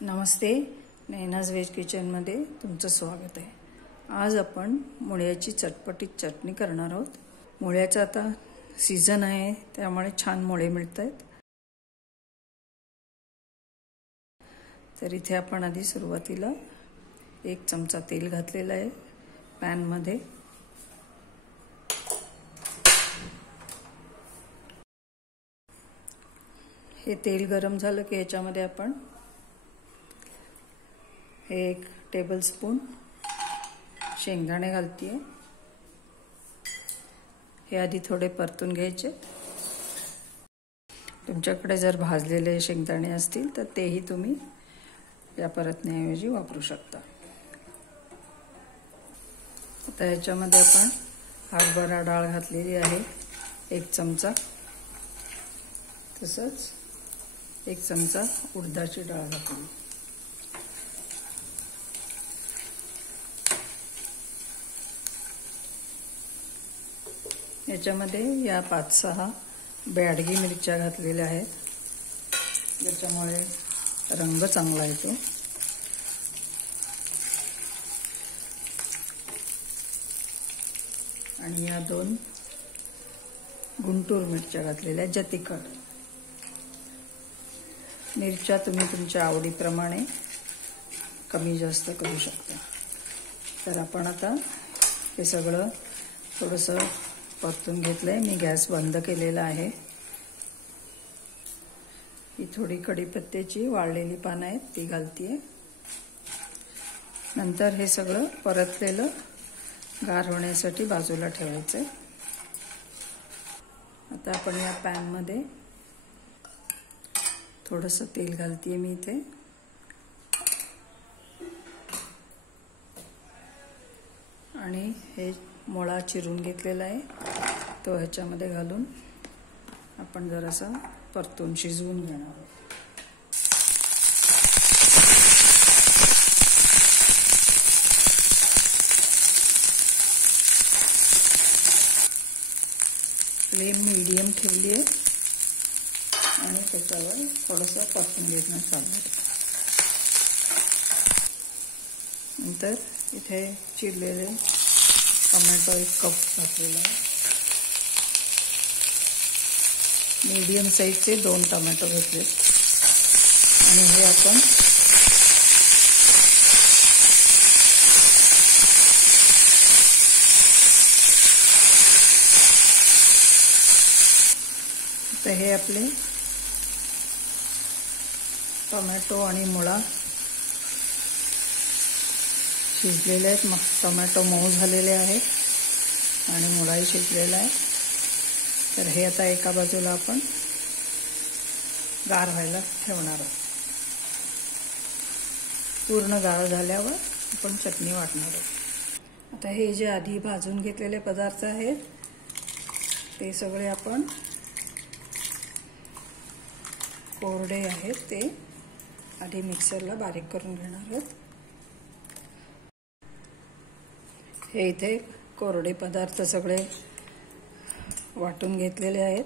नमस्ते, Naina's veg किचनमध्ये तुमचं स्वागत आहे। आज आपण मुळ्याची चटपटीत चटणी करणार आहोत। मुळ्याचा आता सीझन आहे, त्यामुळे छान मुळे मिळतात। तर इथे आपण आधी सुरुवातीला 1 चमचा तेल घातलेलं आहे पॅन मध्ये। हे तेल गरम झालं की याच्यामध्ये आपण 1 टेबलस्पून शेंगदाणे घालतीये। हे आधी थोडे परतून घ्यायचे। तुमच्याकडे जर भाजलेले शेंगदाणे असतील तर तेही तुम्ही या परतण्याऐवजी वापरू शकता। आता याच्यामध्ये आपण हरभरा डाळ घातलेली आहे 1 चमचा, तसंच 1 चमचा उडदाची डाळ घातली। याच्यामध्ये या 5-6 बॅडगी मिरच्या घातलेल्या आहेत, ज्याच्यामुळे रंग चांगला येतो। आणि या 2 गुंटूर मिरच्या घातलेल्या, ज्या तिखट। मिरच्या तुम्ही तुमच्या आवडीप्रमाणे कमी जास्त करू शकता। तर आपण आता हे सगळं थोडंसं परतून घेतलंय। मी गॅस बंद केलेला आहे। ही थोडी कढीपत्त्याची वाळलेली पानं आहेत, ती घालतीये। नंतर हे सगळं परतलेलं गार होण्यासाठी बाजूला ठेवायचंय। आता आपण या पॅन मध्ये थोडंसं तेल घालतीये मी इथे। आणि हे मुळा चिरून घेतलेला आहे, तो ह्याच्यामध्ये घालून आपण जरासा परतून शिजवून घेणार आहोत। फ्लेम मीडियम ठेवली आहे आणि त्याच्यावर थोडंसं परतून घेणं चालू आहे। नंतर इथे चिरलेले टोमॅटो 1 कप घातलेला आहे। मीडियम साईजचे 2 टोमॅटो घेतले आणि हे आपण तर हे आपले टोमॅटो आणि मुळा शिजलेले आहेत। मग टोमॅटो मऊ झालेले आहेत आणि मुळाही शिजलेला आहे। तर हे आता एका बाजूला आपण गार व्हायला ठेवणार आहोत। पूर्ण गार झाल्यावर आपण चटणी वाटणार आहोत। आता हे जे आधी भाजून घेतलेले पदार्थ आहेत ते सगळे आपण कोरडे आहेत, ते आधी मिक्सरला बारीक करून घेणार आहोत। हे इथे कोरडे पदार्थ सगळे वाटून घेतलेले आहेत।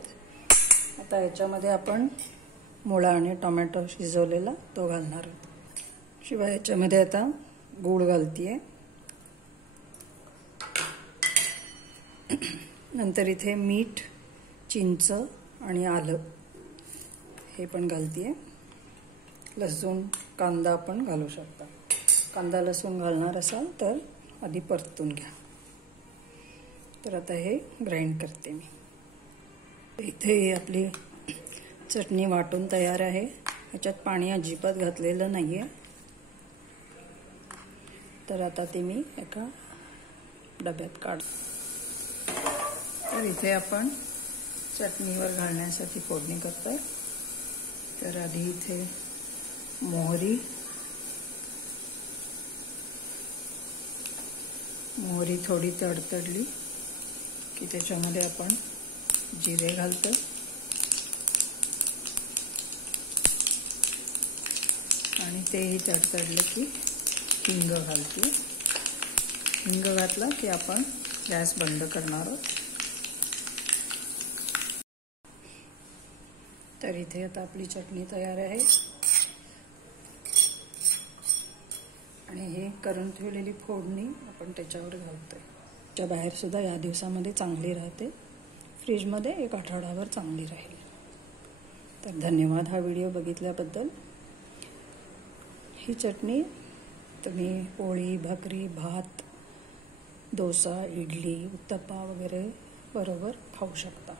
आता याच्यामध्ये आपण मुळा आणि टोमॅटो शिजवलेला तो घालणार आहोत। शिवाय याच्यामध्ये आता गूळ घालतीये। नंतर इथे मीठ, चिंच आणि आलं हे पण घालतीये। लसूण, कांदा आपण घालू शकता। कांदा लसूण घालणार असाल तर आधी परतून घ्या। तर आता हे ग्राइंड करते मी। इथे आपली चटणी वाटून तयार आहे। ह्याच्यात पाणी अजिबात घातलेलं नाहीये। तर आता ती मी एका डब्यात काढ। तर इथे आपण चटणीवर घालण्यासाठी फोडणी करतोय। तर आधी इथे मोहरी थोडी तडतडली की त्याच्यामध्ये आपण जिरे घालतो आणि तेही तडतडलं की हिंग घालतो। हिंग घातला की आपण गॅस बंद करणार आहोत। तर इथे आता आपली चटणी तयार आहे। आणि हे करून ठेवलेली फोडणी आपण त्याच्यावर घालतोय. च्या बाहेरसुद्धा या दिवसामध्ये चांगली राहते, फ्रीजमध्ये 1 आठवडाभर चांगली राहील. तर धन्यवाद हा व्हिडिओ बघितल्याबद्दल. ही चटणी तुम्ही पोळी, भाकरी, भात, डोसा, इडली, उत्तप्पा वगैरे बरोबर खाऊ शकता.